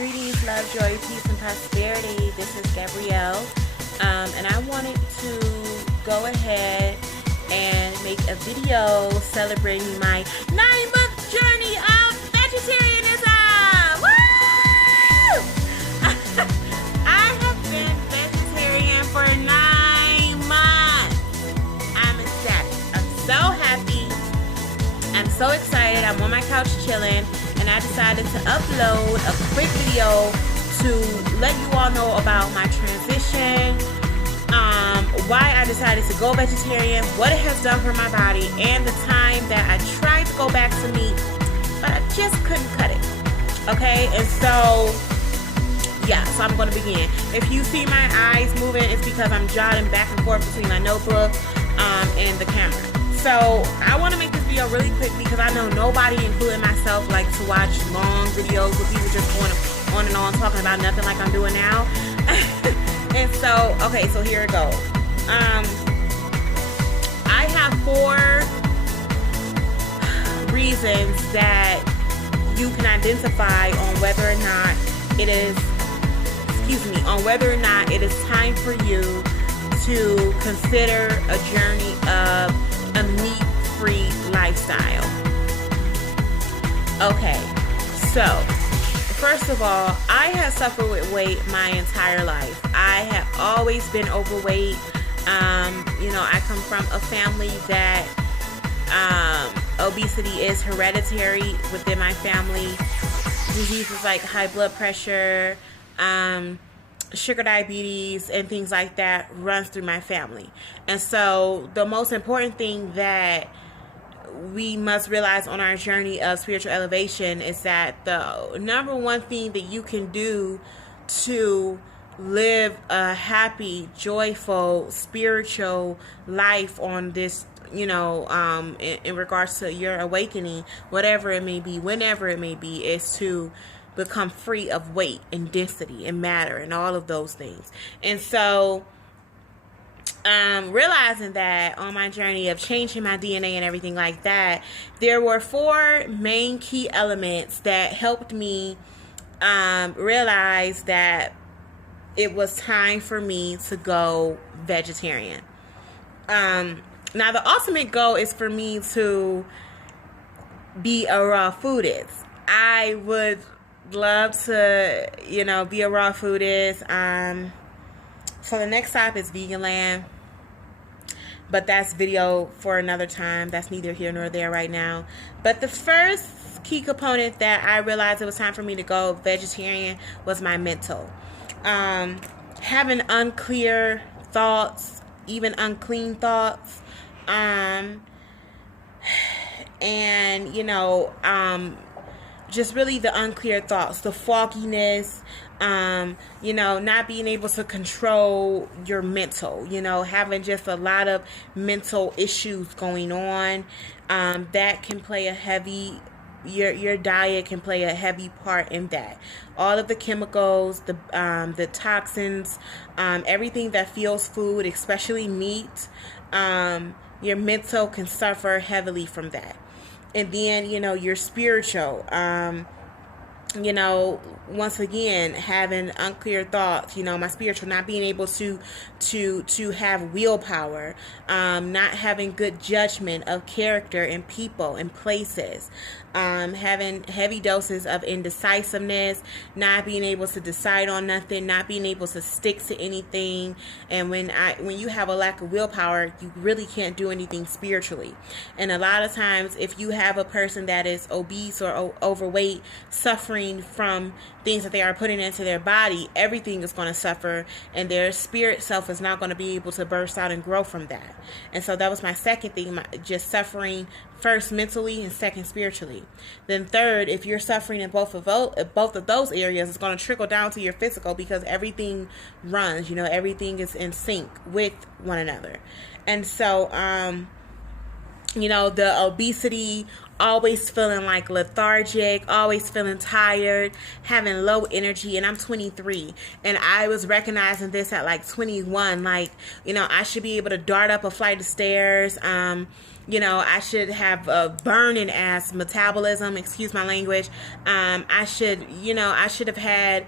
Greetings, love, joy, peace, and prosperity. This is Gabrielle, and I wanted to go ahead and make a video celebrating my 9-month journey of vegetarianism. Woo! I have been vegetarian for 9 months. I'm ecstatic. I'm so happy. I'm so excited. I'm on my couch chilling. And I decided to upload a quick video to let you all know about my transition, why I decided to go vegetarian, what it has done for my body, and the time that I tried to go back to meat, but I just couldn't cut it. Okay, and so I'm going to begin. If you see my eyes moving, it's because I'm jotting back and forth between my notebook and the camera. So I want to make this video really quick because I know nobody, including myself, likes to watch long videos with people just going on and on talking about nothing like I'm doing now. And so, okay, so here it goes. I have 4 reasons that you can identify on whether or not it is, time for you to consider a journey of a meat-free lifestyle. Okay, so first of all, I have suffered with weight my entire life. I have always been overweight. I come from a family that obesity is hereditary within my family. Diseases like high blood pressure, sugar diabetes, and things like that runs through my family. And so the most important thing that we must realize on our journey of spiritual elevation is that the number one thing that you can do to live a happy, joyful, spiritual life on this, in regards to your awakening, whatever it may be, whenever it may be, is to become free of weight and density and matter and all of those things. And so realizing that on my journey of changing my DNA and everything like that, there were 4 main key elements that helped me realize that it was time for me to go vegetarian. Now the ultimate goal is for me to be a raw foodist. I would love to, be a raw foodist. So the next stop is Vegan Land, but that's video for another time. That's neither here nor there right now. But the first key component that I realized it was time for me to go vegetarian was my mental. Having unclear thoughts, even unclean thoughts, just really the unclear thoughts, the fogginess, not being able to control your mental, having just a lot of mental issues going on, that can play a heavy, your diet can play a heavy part in that. All of the chemicals, the toxins, everything that fuels food, especially meat, your mental can suffer heavily from that. And then, your spiritual, once again, having unclear thoughts, my spiritual, not being able to have willpower, not having good judgment of character and people and places, having heavy doses of indecisiveness, not being able to decide on nothing, not being able to stick to anything. And when you have a lack of willpower, you really can't do anything spiritually. And a lot of times, if you have a person that is obese or overweight, suffering from things that they are putting into their body, everything is going to suffer, and their spirit self is not going to be able to burst out and grow from that. And so that was my second thing, just suffering first mentally and second spiritually. Then third, if you're suffering in both of those areas, it's going to trickle down to your physical, because everything runs, everything is in sync with one another. And so You know, the obesity, always feeling like lethargic, always feeling tired, having low energy. And I'm 23, and I was recognizing this at like 21. Like, you know, I should be able to dart up a flight of stairs. You know, I should have a burning ass metabolism, excuse my language. I should, you know, I should have had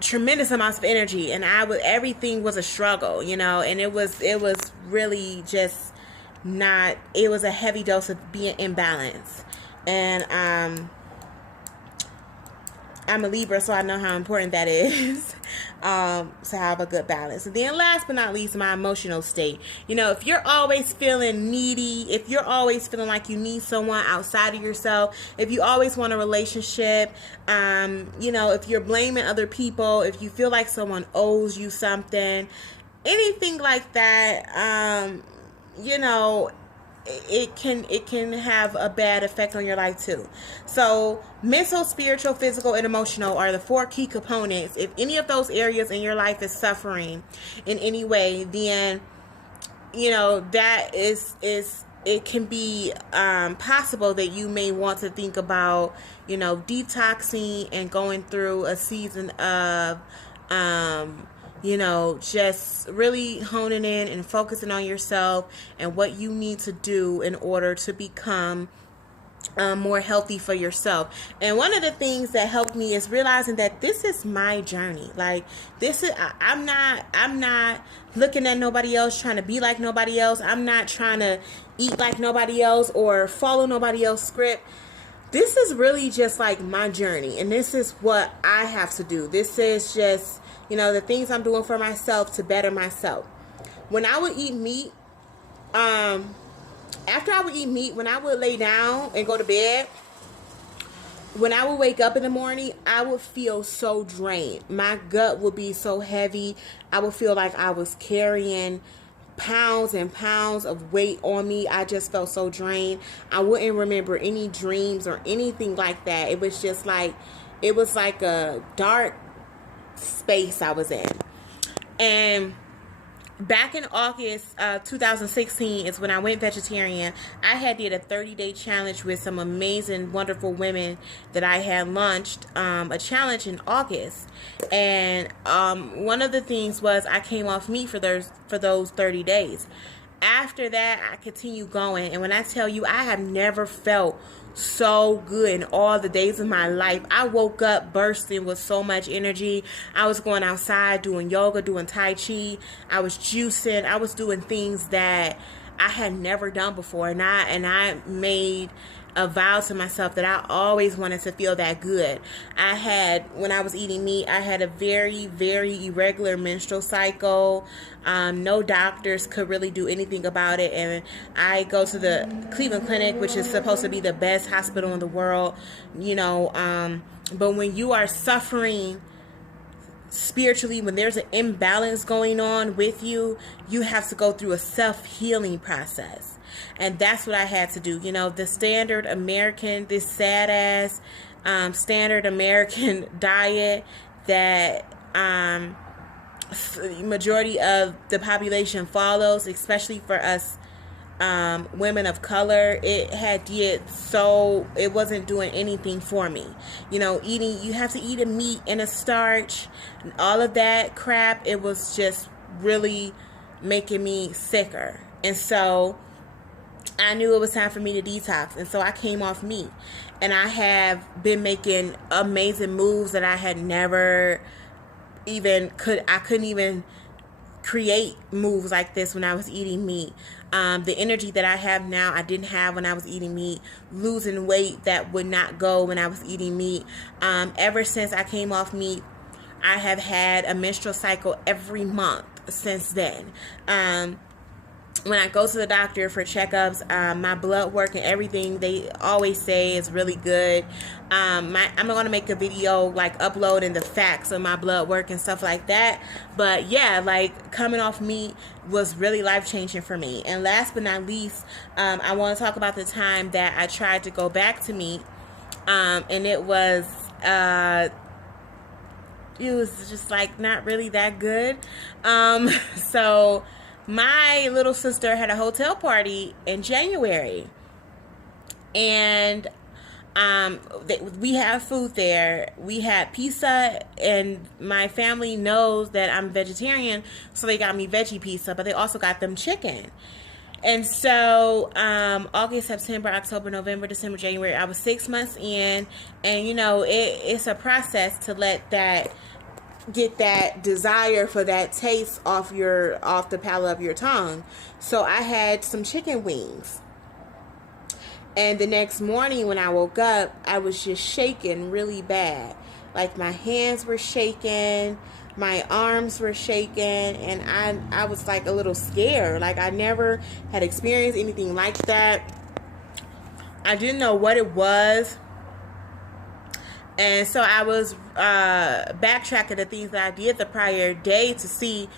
tremendous amounts of energy, and everything was a struggle, you know, and it was really just not, it was a heavy dose of being imbalanced. And I'm a Libra, so I know how important that is. To have a good balance. And then last but not least, my emotional state. You know, if you're always feeling needy, if you're always feeling like you need someone outside of yourself, if you always want a relationship, you know, if you're blaming other people, if you feel like someone owes you something, anything like that, you know, it can have a bad effect on your life too. So mental, spiritual, physical, and emotional are the 4 key components. If any of those areas in your life is suffering in any way, then, you know, that is it can be possible that you may want to think about, you know, detoxing and going through a season of you know, just really honing in and focusing on yourself and what you need to do in order to become more healthy for yourself. And one of the things that helped me is realizing that this is my journey. Like, this is, I'm not looking at nobody else, trying to be like nobody else. I'm not trying to eat like nobody else or follow nobody else's script. This is really just like my journey, and this is what I have to do. This is just, you know, the things I'm doing for myself to better myself. When I would eat meat, after I would eat meat, when I would lay down and go to bed, when I would wake up in the morning, I would feel so drained. My gut would be so heavy. I would feel like I was carrying pounds and pounds of weight on me. I just felt so drained. I wouldn't remember any dreams or anything like that. It was just like, it was like a dark space I was in. And back in August 2016 is when I went vegetarian. I had did a 30-day challenge with some amazing, wonderful women that I had launched a challenge in August. And one of the things was I came off meat for those 30 days. After that, I continued going. And when I tell you, I have never felt so good in all the days of my life. I woke up bursting with so much energy. I was going outside doing yoga, doing Tai Chi. I was juicing. I was doing things that I had never done before. And I made a vow to myself that I always wanted to feel that good. When I was eating meat, I had a very, very irregular menstrual cycle. No doctors could really do anything about it. And I go to the Cleveland Clinic, which is supposed to be the best hospital in the world, you know, but when you are suffering spiritually, when there's an imbalance going on with you, you have to go through a self-healing process. And that's what I had to do. You know, the standard American, this sad ass standard American diet that majority of the population follows, especially for us women of color, it wasn't doing anything for me. You know, you have to eat a meat and a starch and all of that crap. It was just really making me sicker. And so I knew it was time for me to detox, and so I came off meat. And I have been making amazing moves that I had never I couldn't even create moves like this when I was eating meat. The energy that I have now, I didn't have when I was eating meat. Losing weight that would not go when I was eating meat. Ever since I came off meat, I have had a menstrual cycle every month since then. When I go to the doctor for checkups, my blood work and everything, they always say is really good. I'm going to make a video like uploading the facts of my blood work and stuff like that. But yeah, like coming off meat was really life-changing for me. And last but not least, I want to talk about the time that I tried to go back to meat. And it was just like not really that good. So my little sister had a hotel party in January, and we have food there. We had pizza, and my family knows that I'm vegetarian, so they got me veggie pizza, but they also got them chicken. And so August, September, October, November, December, January, I was 6 months in, and it's a process to let that get that desire for that taste off the palate of your tongue. So I had some chicken wings. And the next morning when I woke up, I was just shaking really bad. Like my hands were shaking, my arms were shaking, and I was like a little scared. Like I never had experienced anything like that. I didn't know what it was. And so I was backtracking the things that I did the prior day to see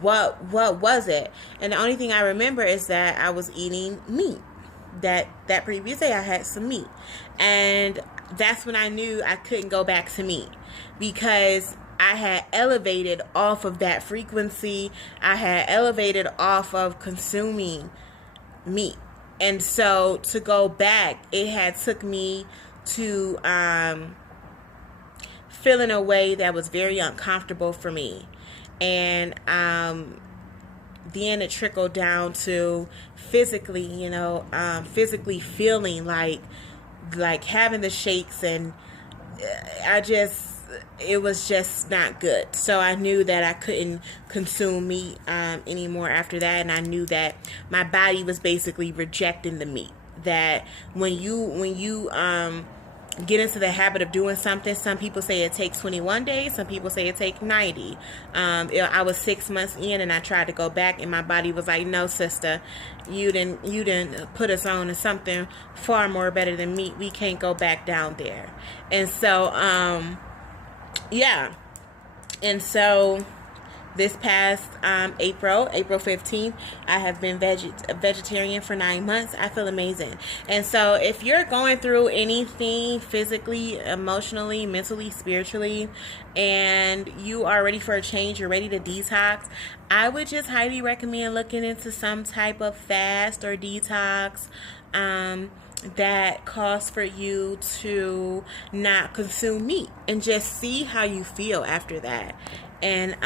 what was it. And the only thing I remember is that I was eating meat. That previous day I had some meat, and that's when I knew I couldn't go back to meat, because I had elevated off of that frequency. I had elevated off of consuming meat, and so to go back, it had took me to feeling a way that was very uncomfortable for me, and then it trickled down to physically, physically feeling like having the shakes, and it was just not good. So I knew that I couldn't consume meat anymore after that, and I knew that my body was basically rejecting the meat. That when you get into the habit of doing something, some people say it takes 21 days, some people say it takes 90. I was 6 months in, and I tried to go back, and my body was like, no, sister, you didn't put us on to something far more better than meat. We can't go back down there. And so and so this past April 15th, I have been vegetarian for 9 months. I feel amazing. And so if you're going through anything physically, emotionally, mentally, spiritually, and you are ready for a change, you're ready to detox, I would just highly recommend looking into some type of fast or detox that calls for you to not consume meat, and just see how you feel after that. And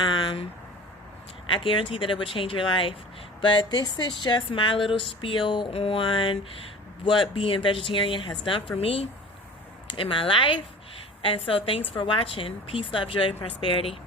I guarantee that it would change your life. But this is just my little spiel on what being vegetarian has done for me in my life. And so thanks for watching. Peace, love, joy, and prosperity.